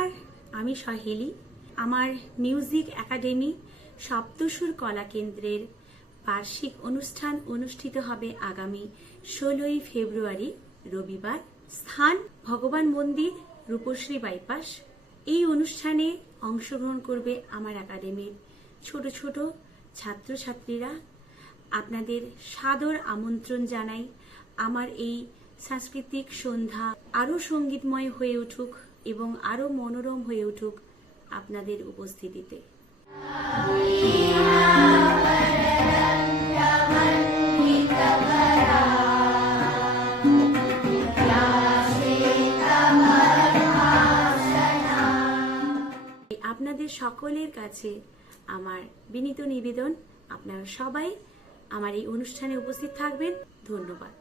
নমস্কার, আমি সহেলি। আমার মিউজিক একাডেমি সপ্তসুর কলা কেন্দ্রের বার্ষিক অনুষ্ঠান অনুষ্ঠিত হবে আগামী 16ই ফেব্রুয়ারি রবিবার। স্থান ভগবান মন্দির, রূপশ্রী বাইপাস। এই অনুষ্ঠানে অংশগ্রহণ করবে আমার একাডেমির ছোট ছোট ছাত্রছাত্রীরা। আপনাদের সাদর আমন্ত্রণ জানাই। আমার এই সাংস্কৃতিক সন্ধ্যা আরো সঙ্গীতময় হয়ে উঠুক এবং আরো মনোরম হয়ে উঠুক আপনাদের উপস্থিতিতে। আপনাদের সকলের কাছে আমার বিনীত নিবেদন, আপনারা সবাই আমার এই অনুষ্ঠানে উপস্থিত থাকবেন। ধন্যবাদ।